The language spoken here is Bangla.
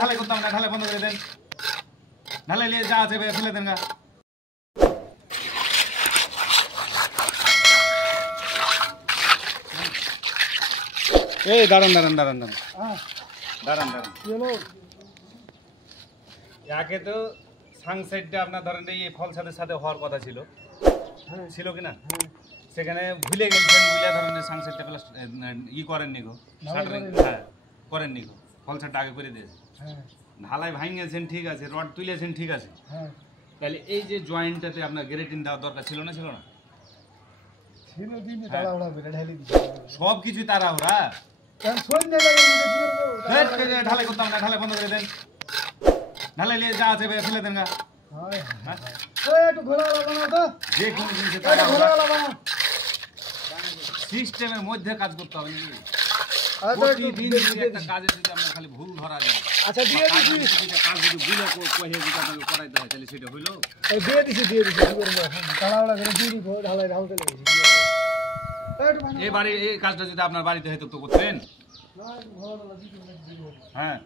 ঢালাই করতাম না, ঢালাই বন্ধ করে দেন, ঢালাই নিয়ে যা আছে ফেলে দেন গা। এই দাঁড়ান দাঁড়ান দাঁড়ান দাঁড়ান দাঁড়ান দাঁড়ান, একে তো সানসেটটা আপনার ধরেন এই ফল সাথে সাথে হওয়ার কথা ছিল, ছিল কিনা? সেখানে ভুলে গেছেন, বুঝলে ধরেন সানসেটটা প্লাস ই করেননি গো, হ্যাঁ করেননি গো, ফল সেটটা আগে করে দিয়েছে। ঢালাই ভাঙিয়েছেন ঠিক আছে, রড তুলেছেন ঠিক আছে, তাহলে এই যে জয়েন্টটাতে আপনার গ্রেটিং দেওয়ার দরকার ছিল না? ছিল না? সব কিছু তারা ওরা ঢালাই করতাম না, ঢালাই বন্ধ করে দেন, ঢালাই নিয়ে যা আছে ফেলে দেন গা। যে কোনো জিনিসে সিস্টেমের মধ্যে কাজ করতে হবে নাকি? প্রতিদিন যদি একটা কাজে যদি আপনার খালি ভুল ধরা যায়, আচ্ছা দিয়ে দিছি, কাজ যদি ভুলে কয়ে যদি আপনাকে করাইতে হয় তাহলে সেটা হইলো? দিয়ে দিছি কি করবো এখন, ঢালাওড়া করে দিয়ে দিব, ঢালাই ঢালতে লেগেছি। এই বাড়ি এই কাজটা যদি আপনার বাড়িতে হয়তো তো করতেন, হ্যাঁ